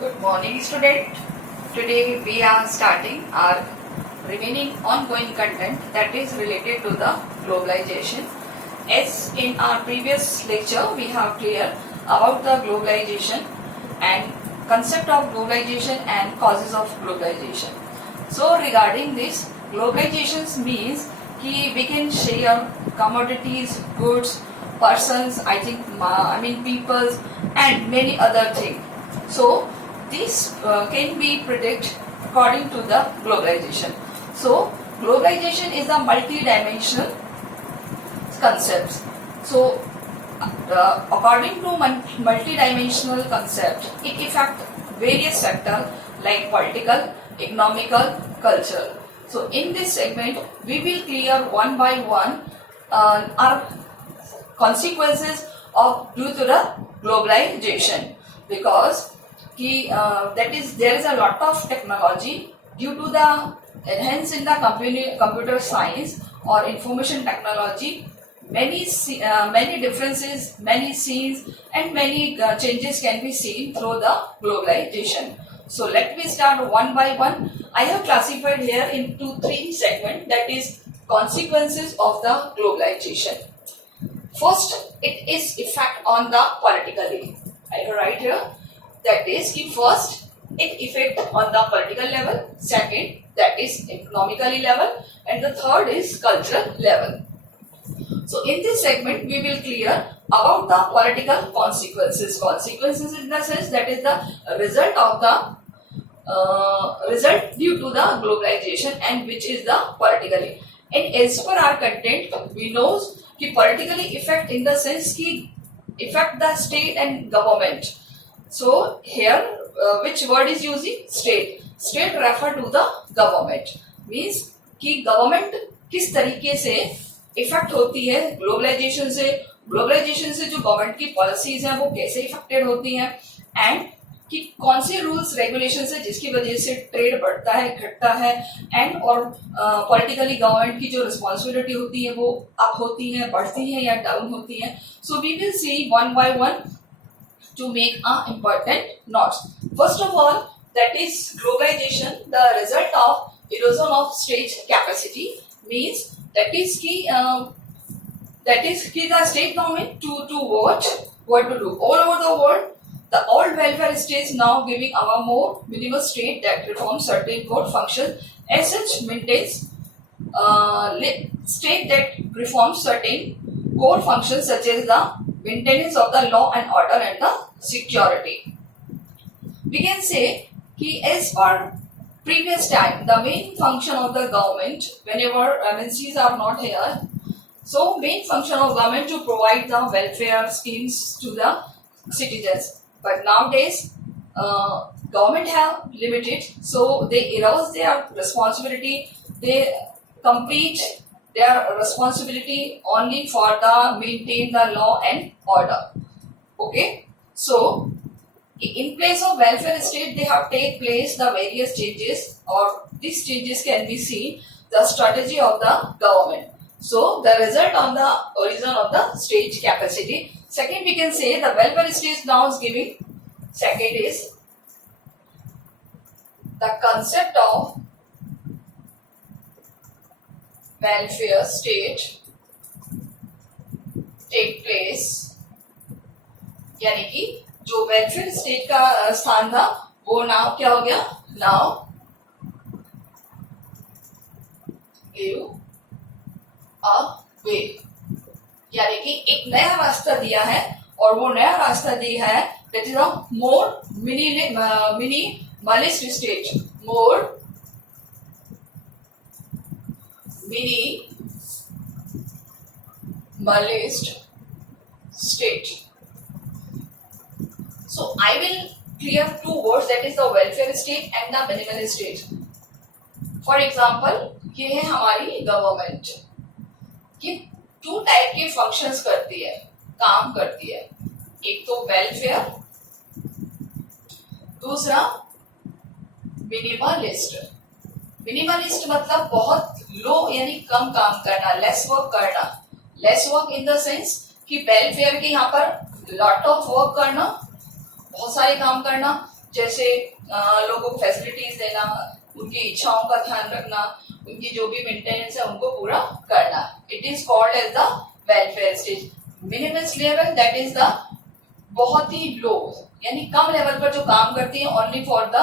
Good morning, student. Today we are starting our remaining ongoing content that is related to the globalization. As in our previous lecture, we have clear about the globalization and concept of globalization and causes of globalization. So regarding this, globalization means कि we can share commodities, goods, persons, I mean peoples and many other things. So this can be predicted according to the globalization. So globalization is a multi-dimensional concept. So according to multi-dimensional concept, it affects various sectors like political, economical, cultural. So in this segment, we will clear one by one our consequences of due to the globalization, because that is there is a lot of technology due to the enhance in the computer science or information technology. Many differences, many scenes, and many changes can be seen through the globalization. So let me start one by one. I have classified here into three segments, that is consequences of the globalization. First, it is effect on the politically. I have write here. That is, first, it effect on the political level. Second, that is economically level, and the third is cultural level. So in this segment, we will clear about the political consequences. Consequences in the sense that is the result of the result due to the globalization, and which is the politically. And as per our content, we know कि politically effect in the sense कि affect the state and government. So here which word is using? State. State refer to the government. Means कि government किस तरीके से effect होती है globalisation से. Globalisation से जो गवर्नमेंट की पॉलिसीज हैं वो कैसे इफेक्टेड होती हैं, एंड कि कौन से रूल्स रेगुलेशन है जिसकी वजह से ट्रेड बढ़ता है, घटता है, एंड और पॉलिटिकली गवर्नमेंट की जो रिस्पॉन्सिबिलिटी होती है वो अप होती है, बढ़ती है या डाउन होती है. So we will see one by one to make important notes. First of all, that is globalization, the result of erosion of state capacity, means that is the state government to what to do all over the world. The old welfare states now giving our more minimal state that reforms certain core functions, as such maintains state that reforms certain core functions such as the maintenance of the law and order and the security. We can say कि as per previous time, the main function of the government, whenever MNCs are not here, so main function of government to provide the welfare schemes to the citizens. But nowadays, government have limited, so they erase their responsibility. They complete their responsibility only for the maintain the law and order. Okay, so in place of welfare state, they have take place the various changes, or these changes can be seen the strategy of the government. So the result on the origin of the state capacity. Second, we can say the welfare state now is giving. Second is the concept of welfare state take place, यानी कि जो welfare state का स्थान था वो now क्या हो गया? नाउ गिव अ वे, यानी कि एक नया रास्ता दिया है, और वो नया रास्ता दिया है that is a more minimalist state. More minimalist state. So I will clear two words, that is the welfare state and the minimalist state. For example, ये है हमारी गवर्नमेंट कि टू टाइप के फंक्शंस करती है, काम करती है. एक तो वेलफेयर, दूसरा मिनिमलिस्ट. मिनिमलिस्ट मतलब बहुत लो यानी कम काम करना, लेस वर्क करना. Lace work in the sense कि वेलफेयर के यहाँ पर लॉट ऑफ वर्क करना, बहुत सारे काम करना, जैसे लोगों को फैसिलिटीज देना, उनकी इच्छाओं का ध्यान रखना, उनकी जो भी मेंटेनेंस है उनको पूरा करना. It is called as the welfare state. Minimum level that is the बहुत ही लो यानी कम लेवल पर जो काम करती है, only for the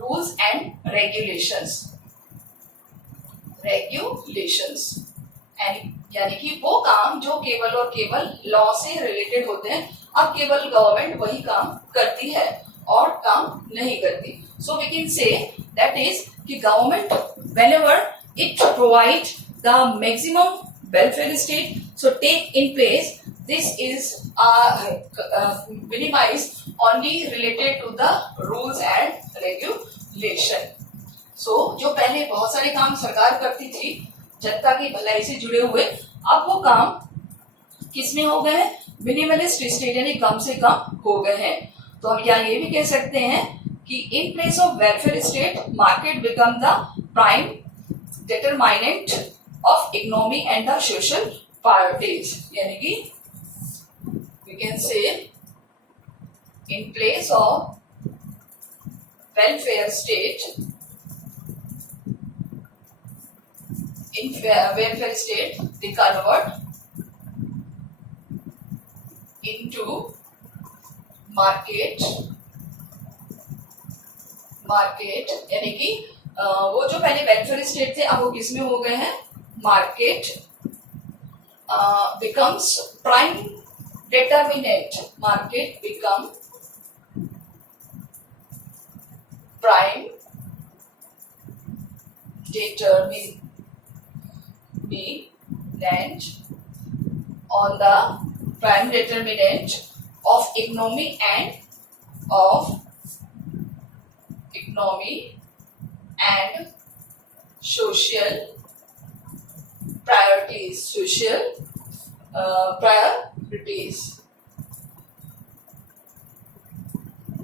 rules and regulations. यानी कि वो काम जो केवल और केवल लॉ से रिलेटेड होते हैं. अब केवल गवर्नमेंट वही काम करती है और काम नहीं करती. So we can say that is कि government whenever it provide the maximum welfare state, so take in place, this is minimized only related to the rules and regulation. So जो पहले बहुत सारे काम सरकार करती थी जनता की भलाई से जुड़े हुए, अब वो काम किसमें हो गए हैं? मिनिमलिस्ट स्टेट यानी कम से कम हो गए हैं. तो हम यहाँ ये भी कह सकते हैं कि in place of welfare state market become the prime determinant of economy and the social priorities. यानी कि we can say in place of welfare state, in welfare state they convert into market यानी कि वो जो पहले welfare state थे अब वो किसमें हो गए हैं? Market becomes prime determinant. Market become prime determinant on the prime determinant of economy and social priorities.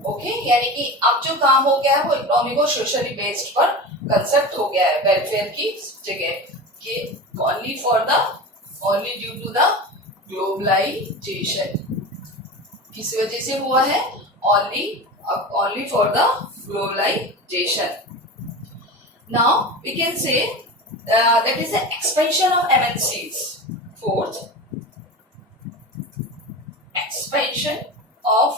Okay, यानी कि अब जो काम हो गया है वो इकोनॉमी को सोशली बेस्ड पर कंसेप्ट हो गया है वेलफेयर की जगह के. only due to the globalization. किस वजह से हुआ है? only for the globalization. Now we can say that is the expansion of MNCs. Fourth, expansion of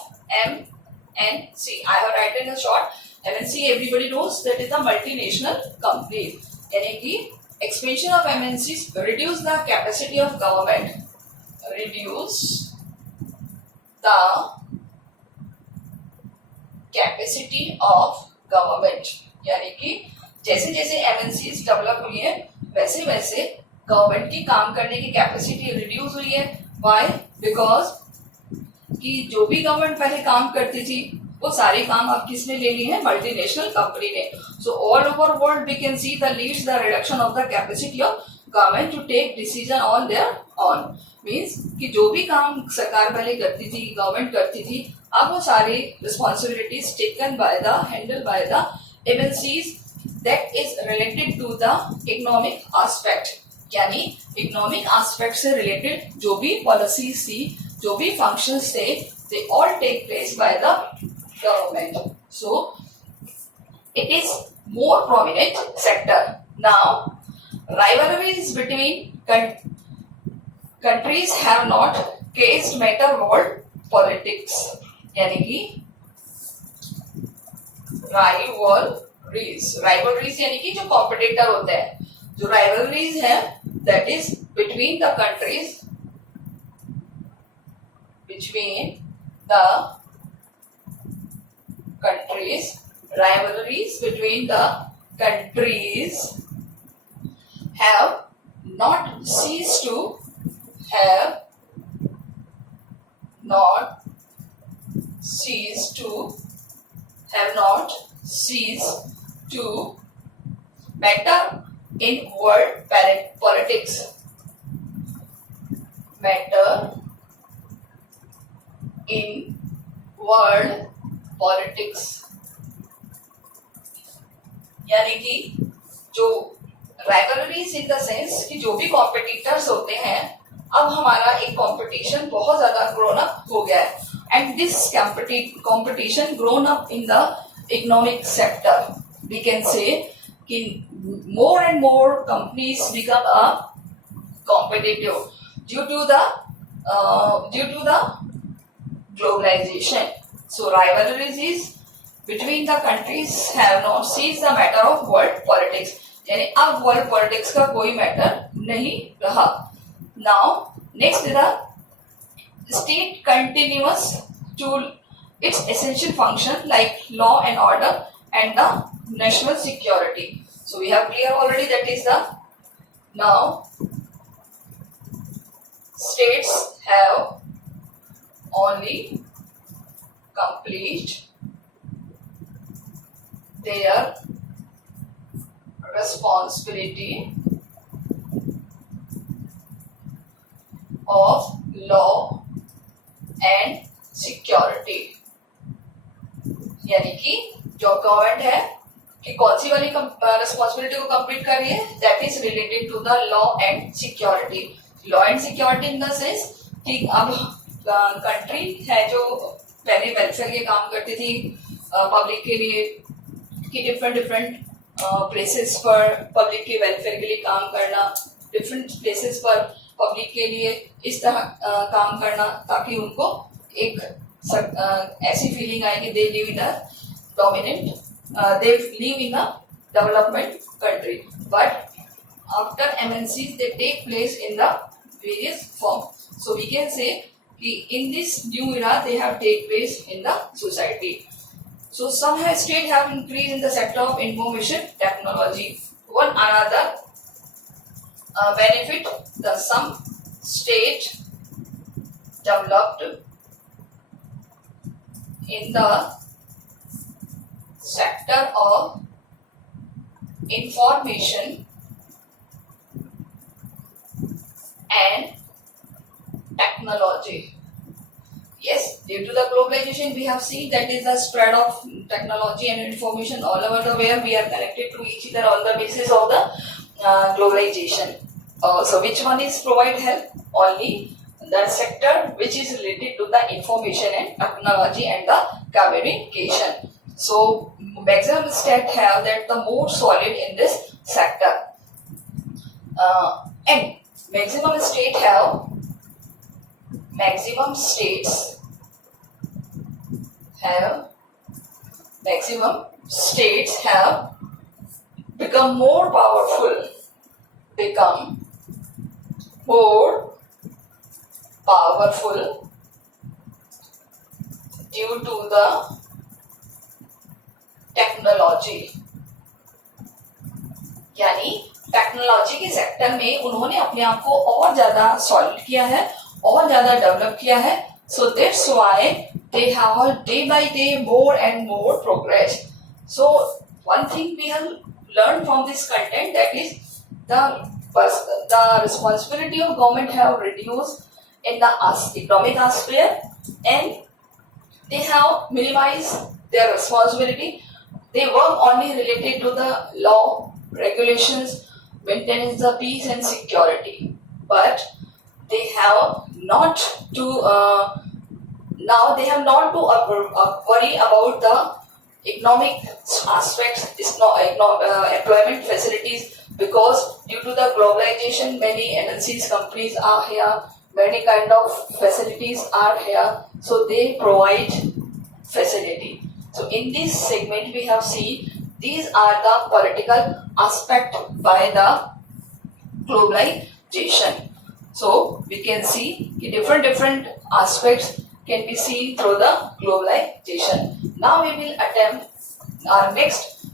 MNC. I have written a short. MNC everybody knows that is a multinational company. यानी कि expansion of MNCs reduce the capacity of government. Reduce the capacity of government. यानी कि जैसे जैसे MNCs develop हुई है वैसे वैसे गवर्नमेंट की काम करने की कैपेसिटी रिड्यूस हुई है. Why? Because कि जो भी गवर्नमेंट पहले काम करती थी वो सारे काम अब किसने ले लिए हैं? मल्टीनेशनल कंपनी ने. So all over world we can see the leads the reduction of the capacity of government to take decision on their on. Means कि जो भी काम सरकार पहले करती थी, गवर्नमेंट करती थी, अब वो सारी responsibilities taken by the handle by the MNCs that is related to the economic aspect. यानी इकोनॉमिक एस्पेक्ट से रिलेटेड जो भी पॉलिसीज थी, जो भी फंक्शंस थे, they all take place by the government. So it is more prominent sector. Now rivalries between countries have not caused matter world politics. यानी कि rivalries यानी कि जो कॉम्पिटिटर होते हैं, जो rivalries है that is between the countries, rivalries between the countries have not ceased to matter in world politics. Matter in world politics. यानी कि जो राइवलरीज इन द सेंस कि जो भी कॉम्पिटिटर्स होते हैं, अब हमारा एक कंपटीशन बहुत ज्यादा ग्रोन अप हो गया है. and this competition grown up in the economic sector. We can say more and more companies become competitive due to the globalization. So rivalries between the countries have not ceased the matter of world politics. यानी अब world politics का कोई matter नहीं रहा. Now next is the state continuous to its essential function like law and order and the national security. So we have clear already that is the now states have only complete their responsibility of law and security. यानी कि जो government है कि कौन सी वाली responsibility को complete कर रही है, that is related to the law and security. Law and security in the sense कि अब कंट्री है जो पहले वेलफेयर के काम करती थी पब्लिक के लिए कि डिफरेंट प्लेसेस पर पब्लिक के वेलफेयर के लिए काम करना, डिफरेंट प्लेसेस पर पब्लिक के लिए इस तरह काम करना ताकि उनको एक ऐसी फीलिंग आए कि they live in a dominant, they live in a development country. But after MNCs they take place in the various form. So we can say कि in this new era they have take place in the society. So some states have increased in the sector of information technology. One another benefit, the some state developed in the sector of information and technology. Yes, due to the globalization we have seen that is the spread of technology and information all over the world. We are connected to each other on the basis of the globalization. So which one is provide help? Only the sector which is related to the information and technology and the communication. So maximum state have that the more solid in this sector, and maximum states have become more powerful due to the technology. यानी technology के sector में उन्होंने अपने आप को और ज्यादा solid किया है और ज्यादा डेवलप किया है. So that's why they have day by day more and more progress. So one thing we have learn from this content that is the responsibility of government have reduced in the economic aspect and they have minimized their responsibility. They work only related to the law, regulations, maintenance the peace and security. But they have not to now they have not to worry about the economic aspects, employment facilities, because due to the globalization many MNCs companies are here, many kind of facilities are here, so they provide facility. So in this segment we have seen these are the political aspect by the globalization. So we can see different aspects can be seen through the globalization. Now we will attempt our next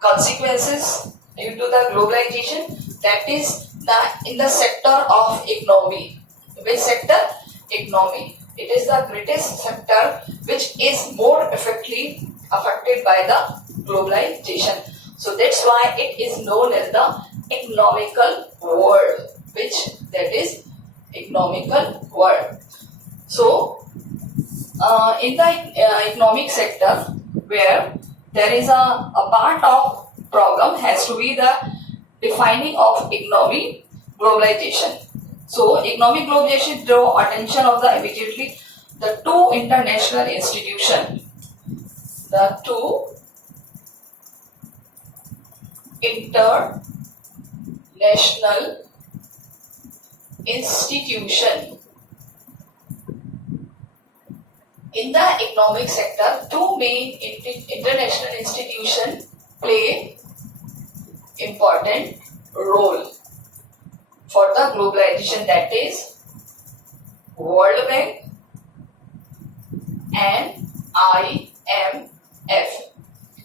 consequences due to the globalization, that is in the sector of economy. Which sector? Economy. It is the greatest sector which is more effectively affected by the globalization. So that's why it is known as the economical world. That is economical world. So in the economic sector where there is a part of problem has to be the defining of economic globalization. So economic globalization draw attention of the immediately the two international institutions, the two international institution. In the economic sector, two main international institutions play important role for the globalization, that is World Bank and IMF.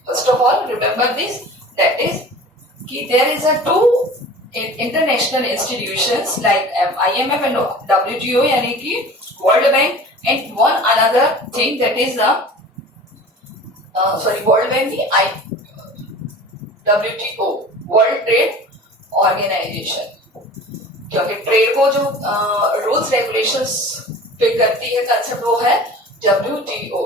First of all, remember this, that is there is a two international institutions like IMF and WTO, यानी कि World Bank, and one another thing that is the World Bank की WTO, World Trade Organization, क्योंकि trade को जो rules regulations पे करती है concept वो है WTO,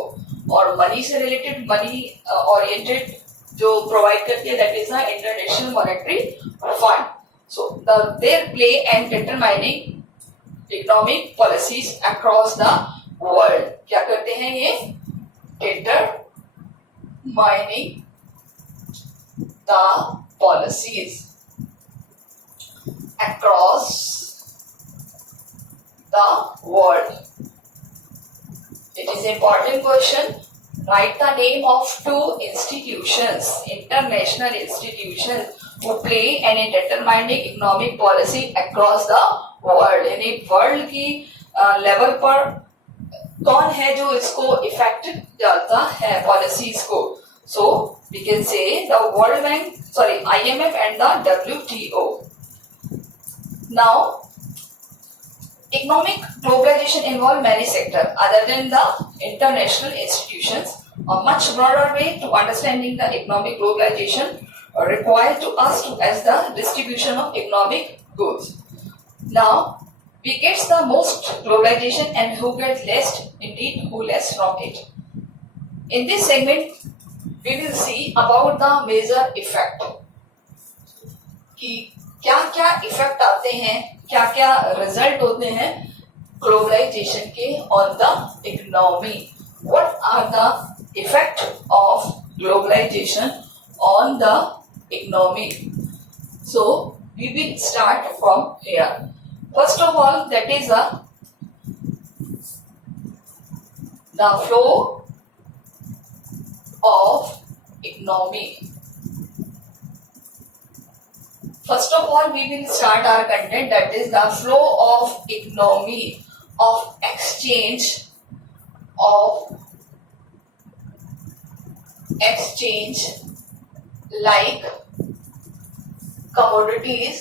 और मनी से रिलेटेड, मनी ओरिएंटेड जो प्रोवाइड करती है that is the International Monetary Fund. So there play and determining economic policies across the world. क्या करते हैं ये? Determining the policies across the world. It is important question. Write the name of two institutions, international institutions who play an determining economic policy across the world. यानी world की level पर कौन है जो इसको इफेक्ट डालता है पॉलिसीज को. So we can say the World Bank, IMF and the WTO. Now, economic globalization involves many sectors other than the international institutions. A much broader way to understanding the economic globalization required to us to as the distribution of economic goods. Now, we get the most globalization and who gets less, indeed who less from it. In this segment, we will see about the major effect. क्या क्या effect आते हैं, क्या क्या result होते हैं globalisation के on the economy. What are the effect of globalisation on the economy. So we will start from here. First of all that is the flow of economy. First of all, we will start our content, that is the flow of economy, of exchange like commodities,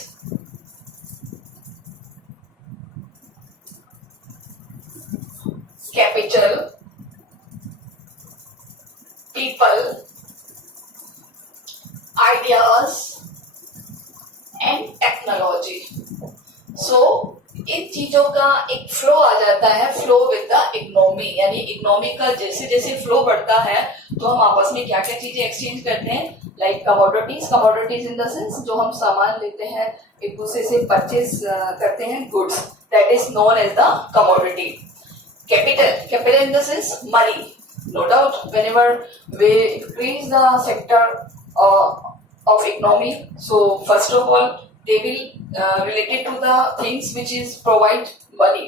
capital, people, ideas and technology. So इन चीजों का एक flow आ जाता है, flow with the economy. यानी economy का जैसे जैसे फ्लो बढ़ता है तो हम आपस में क्या क्या चीजें एक्सचेंज करते हैं, like commodities in the sense जो हम सामान लेते हैं एक दूसरे से परचेज करते हैं, goods, that is known as the commodity. Capital in the sense money. No doubt whenever we increase the sector of economy, so first of all they will related to the things which is provide money,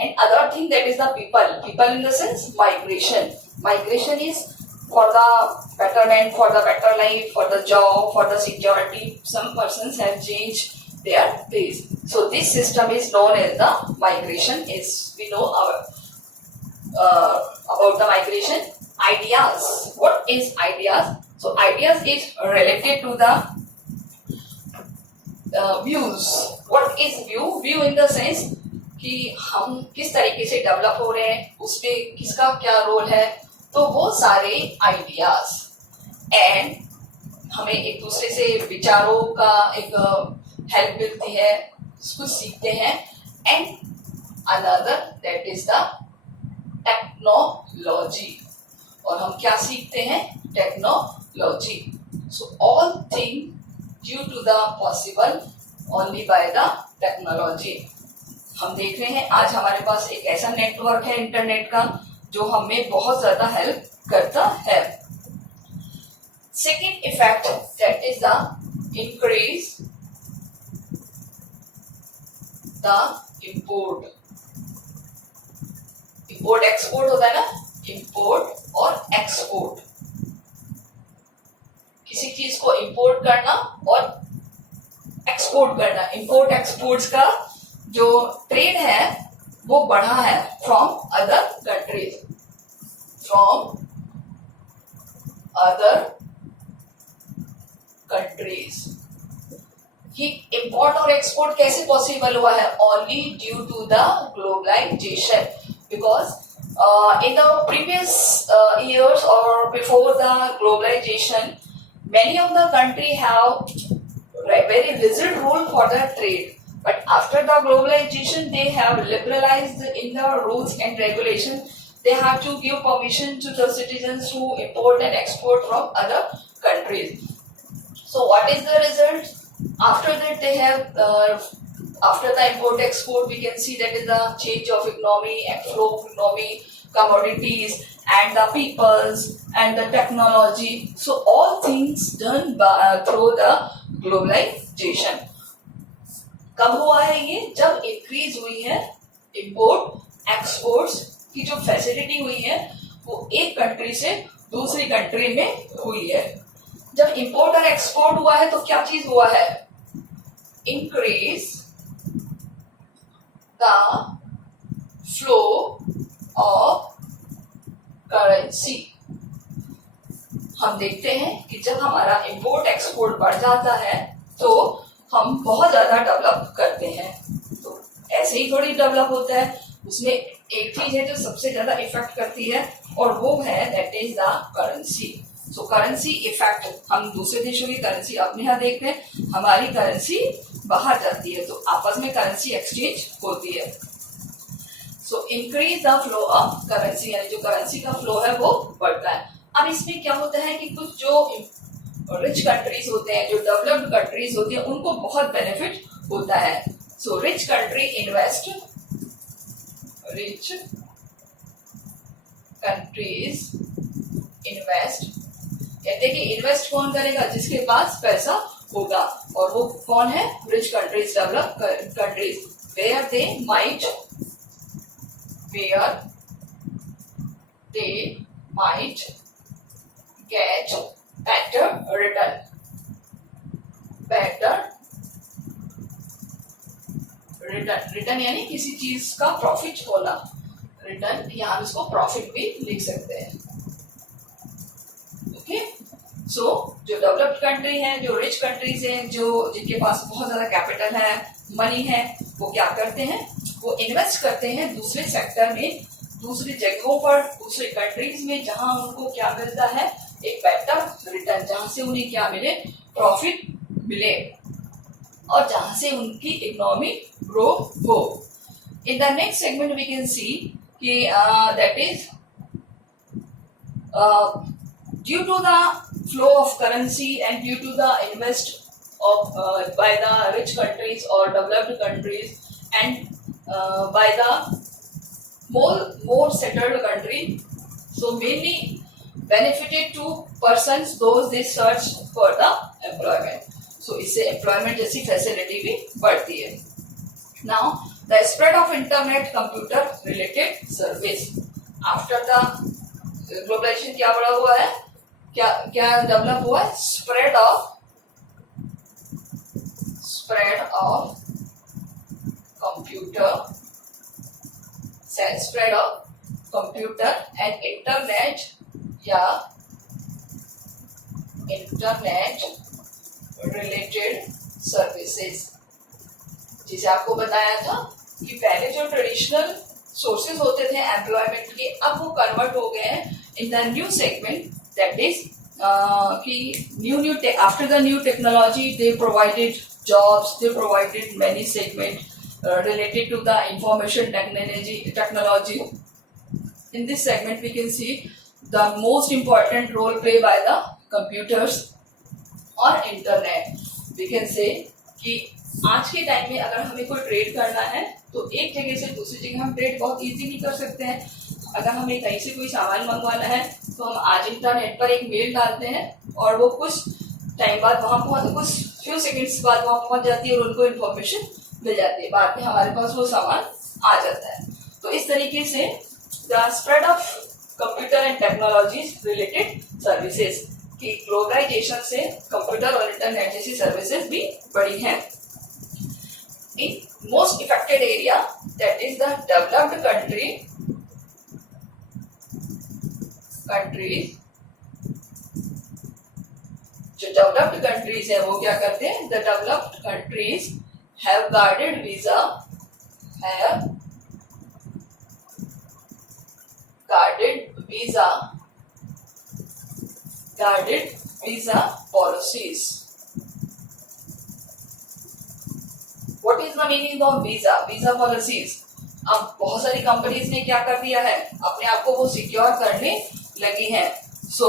and other thing that is the people in the sense migration is for the betterment, for the better life, for the job, for the security. Some persons have changed their place, so this system is known as the migration. Is we know about the migration. Ideas. What is ideas? So ideas is related to the views. What is view? View in the sense कि हम किस तरीके से develop हो रहे हैं, उसमें किसका क्या रोल है, तो वो सारे आइडियाज. एंड हमें एक दूसरे से विचारों का एक हेल्प मिलती है, उसको सीखते हैं. And another that is the technology. और हम क्या सीखते हैं? Technology. So all things due to the possible only by the technology. हम देख रहे हैं आज हमारे पास एक ऐसा नेटवर्क है इंटरनेट का जो हमें बहुत ज्यादा हेल्प करता है. Second effect that is the increase the import. Import export होता है ना, इंपोर्ट और एक्सपोर्ट. किसी चीज को इंपोर्ट करना और एक्सपोर्ट करना. इंपोर्ट एक्सपोर्ट्स का जो ट्रेड है वो बढ़ा है from other countries. From other countries. कि इंपोर्ट और एक्सपोर्ट कैसे पॉसिबल हुआ है? Only due to the globalisation. Because in the previous years or before the globalization, many of the country have very rigid rule for the trade. But after the globalization, they have liberalized in the rules and regulations. They have to give permission to the citizens to import and export from other countries. So what is the result? After that, they have after the import export, we can see that is the change of economy and flow of economy, commodities and the peoples and the technology. So all things done through the globalization. कब हुआ है ये? जब increase हुई है import exports की जो facility हुई है वो एक कंट्री से दूसरी कंट्री में हुई है. जब इंपोर्ट और एक्सपोर्ट हुआ है तो क्या चीज हुआ है? Increase the flow of currency. हम देखते हैं कि जब हमारा इंपोर्ट एक्सपोर्ट बढ़ जाता है तो हम बहुत ज्यादा डेवलप करते हैं. तो ऐसे ही थोड़ी डेवलप होता है. उसमें एक चीज है जो सबसे ज्यादा इफेक्ट करती है और वो है that is the currency. So currency effect. हम दूसरे देशों की करेंसी अपने यहाँ देखते हैं, हमारी करेंसी बाहर जाती है तो आपस में करेंसी एक्सचेंज होती है. So increase the flow of currency, यानी जो करेंसी का फ्लो है वो बढ़ता है. अब इसमें क्या होता है कि कुछ जो रिच कंट्रीज होते हैं, जो डेवलप्ड कंट्रीज होती है, उनको बहुत बेनिफिट होता है. So rich country invest, rich countries invest. कहते हैं कि इन्वेस्ट कौन करेगा? जिसके पास पैसा होगा. और वो कौन है? Rich countries, develop countries. Where they might get better return. Better return यानी किसी चीज का प्रॉफिट होना. रिटर्न यहाँ इसको प्रॉफिट भी लिख सकते हैं. ओके. सो जो डेवलप्ड कंट्री है, जो रिच कंट्रीज हैं, जो जिनके पास बहुत ज्यादा कैपिटल है, मनी है, वो क्या करते हैं? वो इन्वेस्ट करते हैं दूसरे सेक्टर में, दूसरी जगहों पर, दूसरे कंट्रीज में, जहां उनको क्या मिलता है? एक बेटर रिटर्न. जहां से उन्हें क्या मिले? प्रॉफिट मिले और जहां से उनकी इकोनॉमी ग्रो हो. In the next segment we can see कि that is due to the flow of currency and due to the invest of by the rich countries or developed countries and by the more settled country, so mainly benefited to persons those they search for the employment. So इससे employment जैसी facility भी बढ़ती है. Now the spread of internet computer related service. After the globalization क्या बढ़ा हुआ है? क्या डेवलप हुआ है? Spread of computer and internet या इंटरनेट रिलेटेड सर्विसेज. जिसे आपको बताया था कि पहले जो ट्रेडिशनल सोर्सेज होते थे एम्प्लॉयमेंट के, अब वो कन्वर्ट हो गए हैं in the new segment. That is, after the new technology, they provided jobs, they provided many segments related to the information technology. In this segment, we can see the most important role played by the computers or internet. We can say कि आज के time में अगर हमें कोई trade करना है तो एक जगह से दूसरी जगह हम ट्रेड बहुत इजीली कर सकते हैं। अगर हमें कहीं से कोई सामान मंगवाना है तो हम आज इंटरनेट पर एक मेल डालते हैं और वो कुछ टाइम बाद कुछ फ्यू सेकंड्स बाद वहां पहुंच जाती है और उनको इन्फॉर्मेशन मिल जाती है, बाद में हमारे पास वो सामान आ जाता है। तो इस तरीके से the spread of computer and technologies related services की ग्लोबलाइजेशन से कंप्यूटर और इंटरनेट जैसी सर्विसेज भी बढ़ी हैं। In most affected area that is the developed countries, जो डेवलप्ड कंट्रीज है वो क्या करते हैं, the developed countries have guarded visa policies. What is the meaning of visa policies? अब बहुत सारी कंपनीज ने क्या कर दिया है, अपने आप को वो सिक्योर करने लगी हैं। So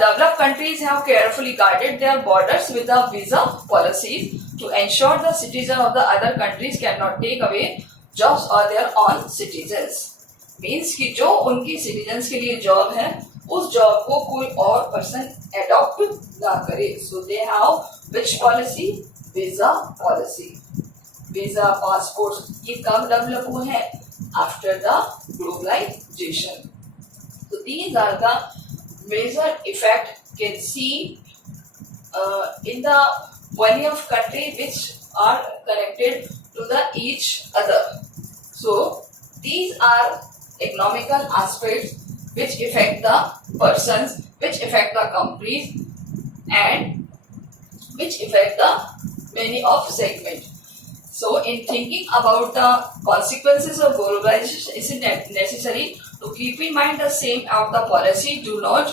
developed countries have carefully guarded their borders with the visa policies to ensure the citizens of the other countries cannot take away jobs or their own citizens. Means कि जो उनकी सिटीजन्स के लिए job है उस job को कोई और पर्सन एडॉप्ट ना करे। So they have which policy? Visa policy. Visa passports ये कब डेवलप हुए हैं? After the globalization. So these are the major effect can see in the body of country which are connected to the each other. So these are economical aspects which affect the persons, which affect the companies, and which affect the many of segment. So in thinking about the consequences of globalization, it is necessary to keep in mind the same of the policy do not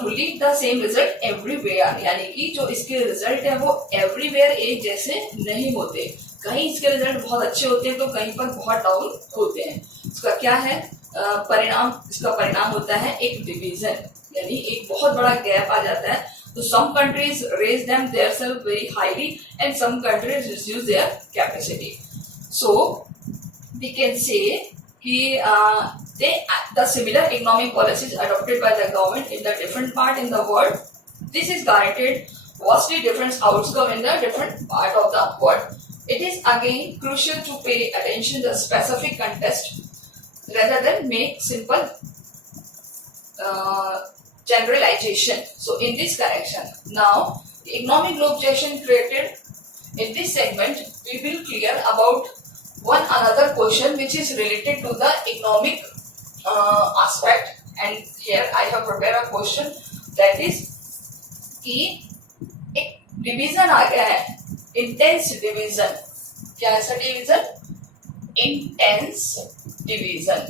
to lead the same result everywhere. यानी कि जो इसके result है वो everywhere एक जैसे नहीं होते, कहीं इसके रिजल्ट बहुत अच्छे होते हैं तो कहीं पर बहुत डाउन होते हैं। इसका क्या है परिणाम? इसका परिणाम होता है एक डिवीजन, यानी एक बहुत बड़ा गैप आ जाता है। तो some countries raise them themselves very highly and some countries reduce their capacity. So we can say कि the similar economic policies adopted by the government in the different part in the world, this is guaranteed vastly different outcome in the different part of the world. It is again crucial to pay attention to the specific context rather than make simple generalization. So in this connection, now the economic globalization created in this segment, we will clear about one another question which is related to the economic aspect, and here I have prepared a question that is कि एक division आ गया है, intense division. क्या है ऐसा division? Intense division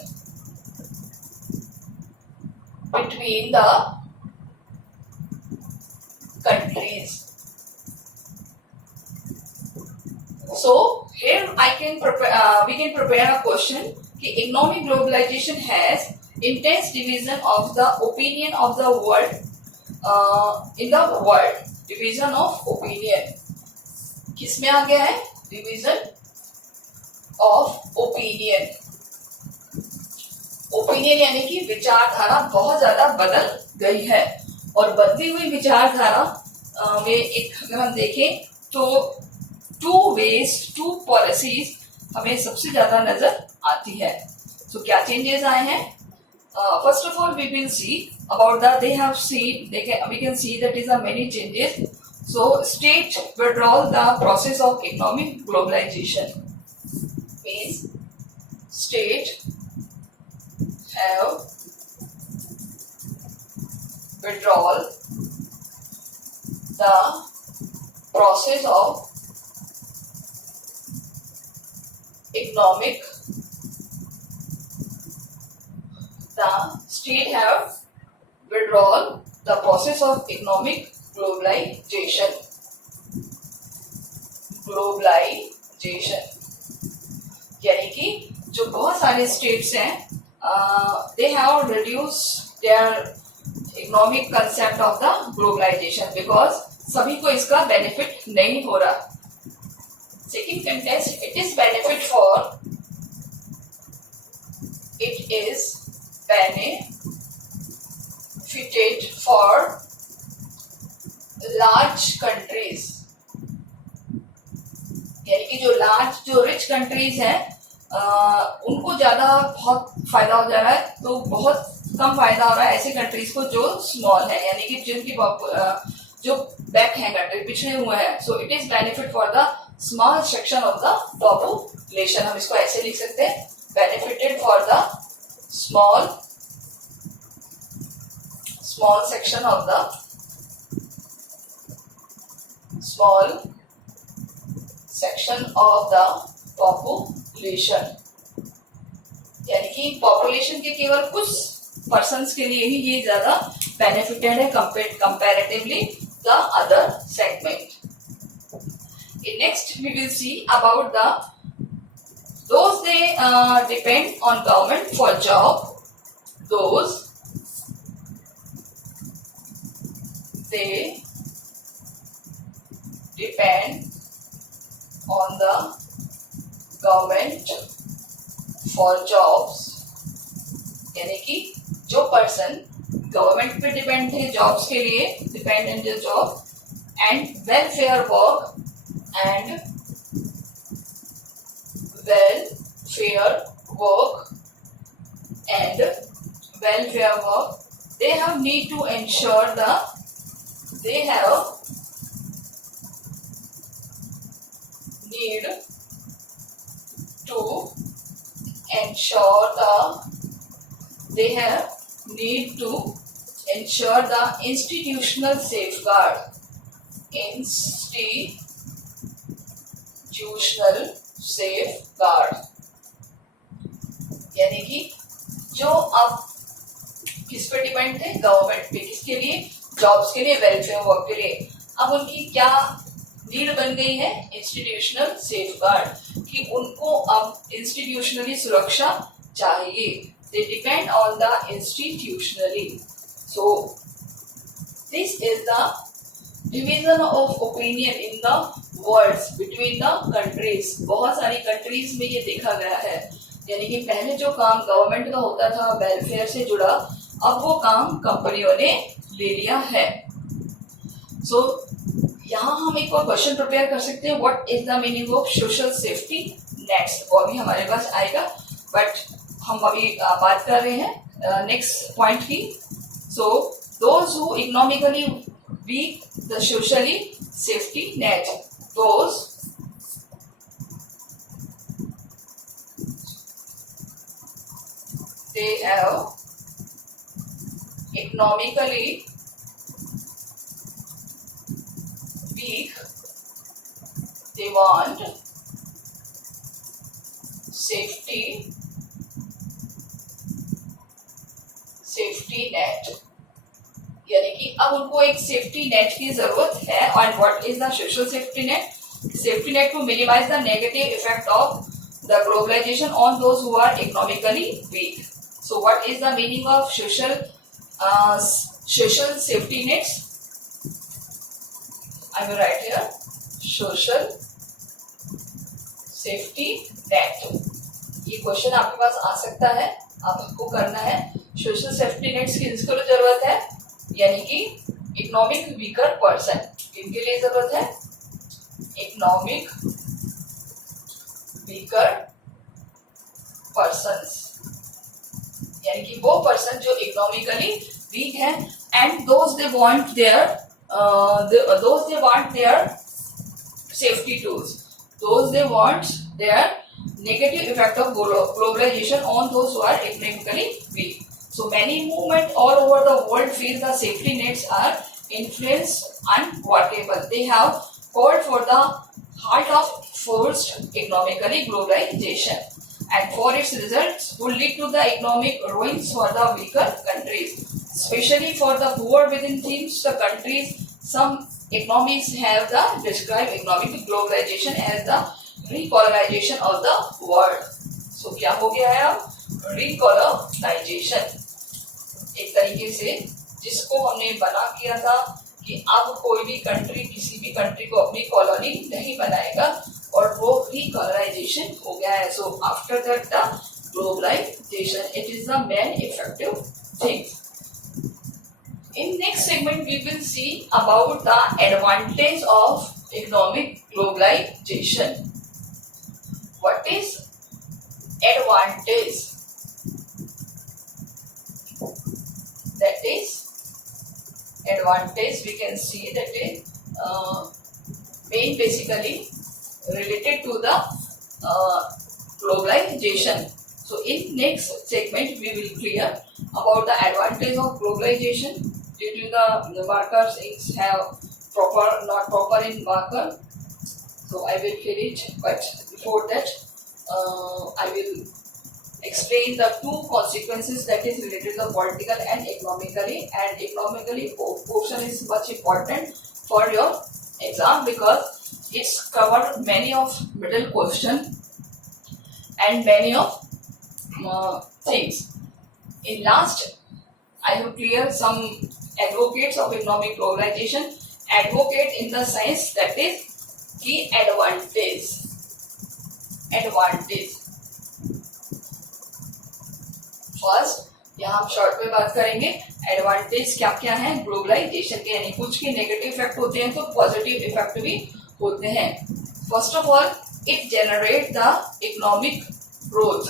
between the countries. So here we can prepare a question कि economic globalization has intense division of the opinion of the world in the world. Division of opinion किसमें आ गया है? Division of opinion. Opinion यानी कि विचारधारा बहुत ज्यादा बदल गई है, और बदली हुई विचारधारा में एक अगर हम देखें तो टू वेज टू पॉलिसीज हमें सबसे ज्यादा नजर आती है। तो क्या चेंजेस आए हैं? First of all we will see about the they have seen, we can see that is a many changes. So state withdrawal the process of economic globalisation means state have withdrawal the process of economic, the state have withdrawal the process of economic globalization यानी कि जो बहुत सारे states हैं they have reduced their economic concept of the globalization because सभी को इसका benefit नहीं हो रहा। Second context, it is benefited for large countries, यानी कि जो रिच कंट्रीज हैं उनको ज्यादा बहुत फायदा हो जा रहा है, तो बहुत कम फायदा हो रहा है ऐसी कंट्रीज को जो स्मॉल है, यानी कि जिनकी जो बैक है कंट्री, पिछड़े हुए हैं. So it is benefit for the small section of the population. हम इसको ऐसे लिख सकते हैं, benefited for the small section of the population, यानी कि पॉपुलेशन के केवल कुछ पर्सन्स के लिए ही ये ज्यादा बेनिफिटेड है comparatively the other segment. Next we will see about those they depend on government for job, those they depend on the government for jobs, यानी कि जो पर्सन गवर्नमेंट पे डिपेंड थे जॉब्स के लिए, dependent job and welfare work they have need to ensure the institutional safeguard, यानी कि जो अब किस पे डिपेंड थे, गवर्नमेंट पे, किसके लिए, जॉब्स के लिए, वेलफेयर वर्क के लिए. अब उनकी क्या नीड बन गई है, इंस्टीट्यूशनल सेफगार्ड, कि उनको अब इंस्टीट्यूशनली सुरक्षा चाहिए. They depend on the institutionally. So this is the division of opinion in the words between the countries. बहुत सारी कंट्रीज में ये देखा गया है, यानी कि पहले जो काम गवर्नमेंट का होता था वेलफेयर से जुड़ा, अब वो काम कंपनियों ने ले लिया है. सो यहाँ हम एक और क्वेश्चन प्रिपेयर कर सकते हैं, what is the meaning of social safety nets. वो अभी हमारे पास आएगा, बट हम अभी बात कर रहे हैं नेक्स्ट पॉइंट की. So those who economically weak, the socially safety net, those they have economically weak, they want safety net, यानी कि अब उनको एक सेफ्टी नेट की जरूरत है. और what is the social safety net? Safety net to minimise the negative effect of the globalisation on those who are economically weak. So what is the meaning of social safety nets? I will write here social safety net. ये question आपके पास आ सकता है, आपको करना है. Social safety nets की किसको जरूरत है, यानी कि इकोनॉमिक वीकर पर्सन, किनके लिए जरूरत है, इकोनॉमिक वीकर पर्सन्स, यानी कि वो पर्सन जो इकोनॉमिकली वीक है, and those they want their safety tools, those they want their negative effect of globalization on those who are economically weak. So many movements all over the world feel the safety nets are influenced unworkable. They have called for the halt of forced economically globalization, and for its results would lead to the economic ruins for the weaker countries, especially for the poor within themes the countries. Some economists have described economic globalization as the recolonization of the world. So क्या हो गया है अब, recolonization, एक तरीके से जिसको हमने बना किया था कि अब कोई भी कंट्री किसी भी कंट्री को अपनी कॉलोनी नहीं बनाएगा, और वो रिकॉलोनाइजेशन हो गया है. So after that the globalisation, it is the main effective thing. In next segment, we will see about the advantage of economic globalization. What is advantage? That is advantage. We can see that is main basically related to the globalization. So in next segment, we will clear about the advantage of globalization. Due to the markers have proper, not proper in marker, so I will fill it. But before that, I will explain the two consequences that is related to the political and economically. And economically portion is much important for your exam because it's cover many of middle question and many of things. In last, I will clear some advocates of economic globalization. Advocate in the sense that is key advantage. First यहाँ हम short में बात करेंगे advantage क्या क्या है globalisation के, यानी कुछ के नेगेटिव इफेक्ट होते हैं तो पॉजिटिव इफेक्ट भी होते हैं. First of all, it generate the economic growth.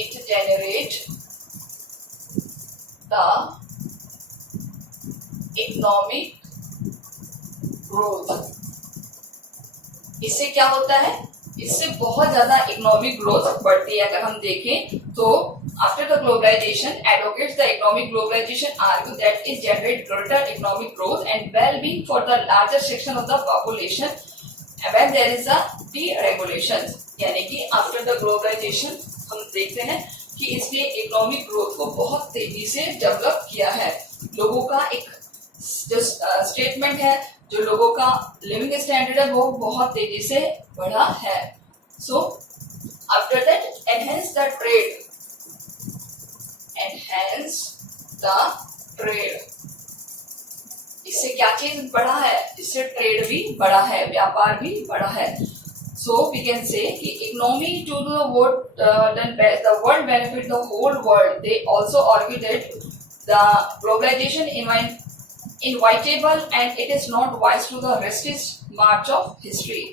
It generate the economic growth. इससे क्या होता है, इससे बहुत ज्यादा इकोनॉमिक ग्रोथ बढ़ती है. अगर हम देखें तो after the globalisation, advocates the economic globalisation argue that it generate greater economic growth and well-being for the larger section of the population when there is a deregulation. यानी कि आफ्टर द ग्लोबलाइजेशन हम देखते हैं कि इसने economic growth को बहुत तेजी से डेवलप किया है. लोगों का एक जो स्टेटमेंट है, जो लोगों का लिविंग स्टैंडर्ड है, वो बहुत तेजी से बढ़ा है. So after that, enhance the trade. इससे क्या चीज बढ़ा है, इससे ट्रेड भी बढ़ा है, व्यापार भी बढ़ा है. So we can say कि economy to the world benefit the whole world. They also argue that the globalization inevitable and it is not wise to the restless march of history.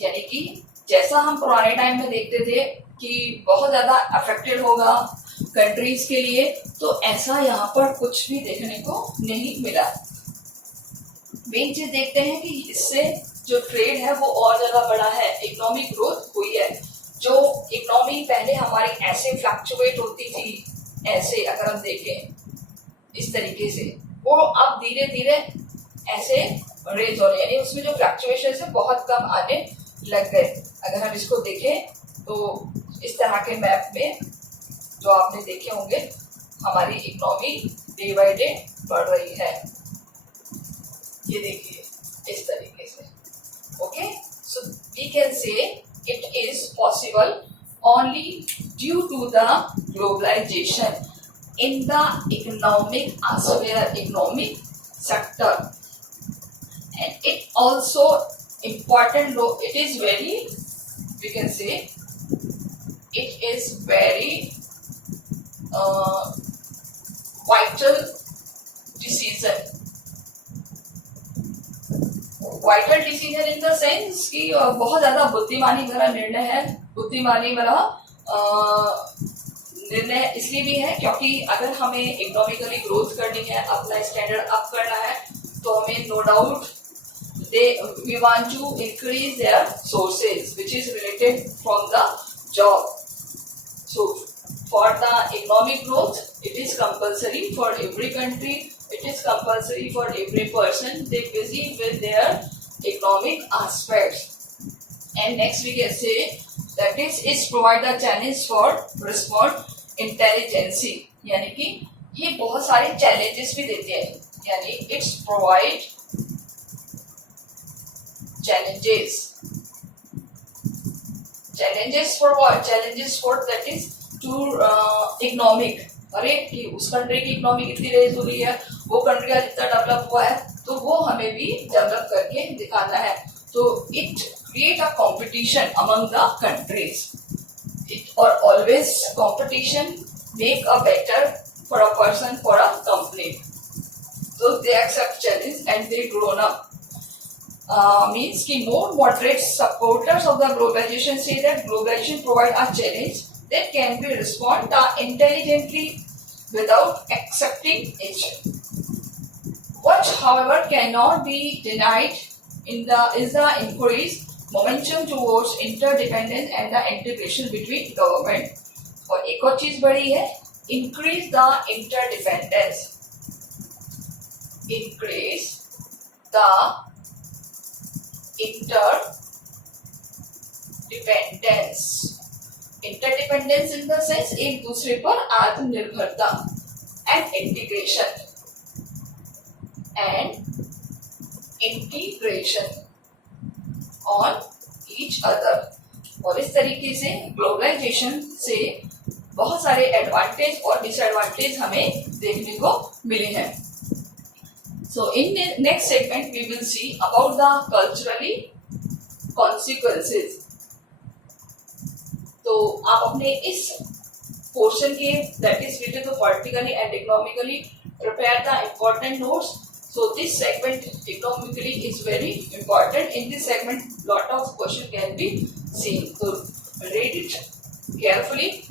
यानी कि जैसा हम पुराने टाइम में देखते थे कि बहुत ज्यादा अफेक्टेड होगा कंट्रीज के लिए, तो ऐसा यहाँ पर कुछ भी देखने को नहीं मिला. मेन चीज देखते हैं कि इससे जो ट्रेड है वो और ज्यादा बड़ा है, इकोनॉमिक ग्रोथ हुई है. जो इकोनॉमी पहले हमारी ऐसे फ्लक्चुएट होती थी, ऐसे अगर हम देखें इस तरीके से, वो अब धीरे धीरे ऐसे रेज हो रही है, यानी उसमें जो फ्लक्चुएशन है बहुत कम आने लग गए. अगर हम इसको देखें तो इस तरह के मैप में जो आपने देखे होंगे, हमारी इकोनॉमी डे बाय डे बढ़ रही है. ये देखिए इस तरीके से. Okay, so we can say it is possible only due to the globalization in the economic sphere, economic sector, and it also important. It is very, we can say, it is very vital decision. Vital decision in the sense कि बहुत ज्यादा बुद्धिमानी भरा निर्णय है. बुद्धिमानी भरा निर्णय इसलिए भी है क्योंकि अगर हमें इकोनॉमिकली ग्रोथ करनी है, अपना स्टैंडर्ड अप करना है, तो हमें no doubt we want to increase their sources which is related from the job. So for the economic growth, it is compulsory for every country, it is compulsory for every person. They busy with their economic aspects. And next we can say that is provide the challenge for response intelligence. यानी कि ये बहुत सारे challenges भी देते हैं, यानी it's provide challenges. Challenges for what? Challenges for that is to economic. अरे कि उस कंट्री की इकोनॉमी कितनी रेज हो रही है, वो कंट्री का जितना डेवलप हुआ है, तो वो हमें भी डेवलप करके दिखाना है. So it create a competition among the countries. It or always competition make a better for a person, for a company. So they accept challenge and they grown up. Means कि more moderate supporters of the globalization say that globalization provide a challenge that can be responded intelligently without accepting it. What, however, cannot be denied is the increased momentum towards interdependence and the integration between government. और एक और चीज बड़ी है, increase the interdependence. Increase the interdependence. Interdependence in the sense एक दूसरे पर आत्मनिर्भरता and integration on each other. और इस तरीके से ग्लोबलाइजेशन से बहुत सारे एडवांटेज और डिसएडवांटेज हमें देखने को मिले हैं. So in the next segment we will see about the culturally consequences. तो आप अपने इस पोर्शन के that is related to politically and economically prepare the important notes. So this segment economically is very important. In this segment lot of question can be seen. So read it carefully,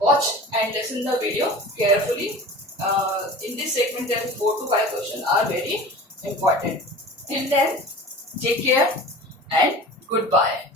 watch and listen the video carefully. In this segment there are 4 to 5 questions are very important. Till then, take care and goodbye.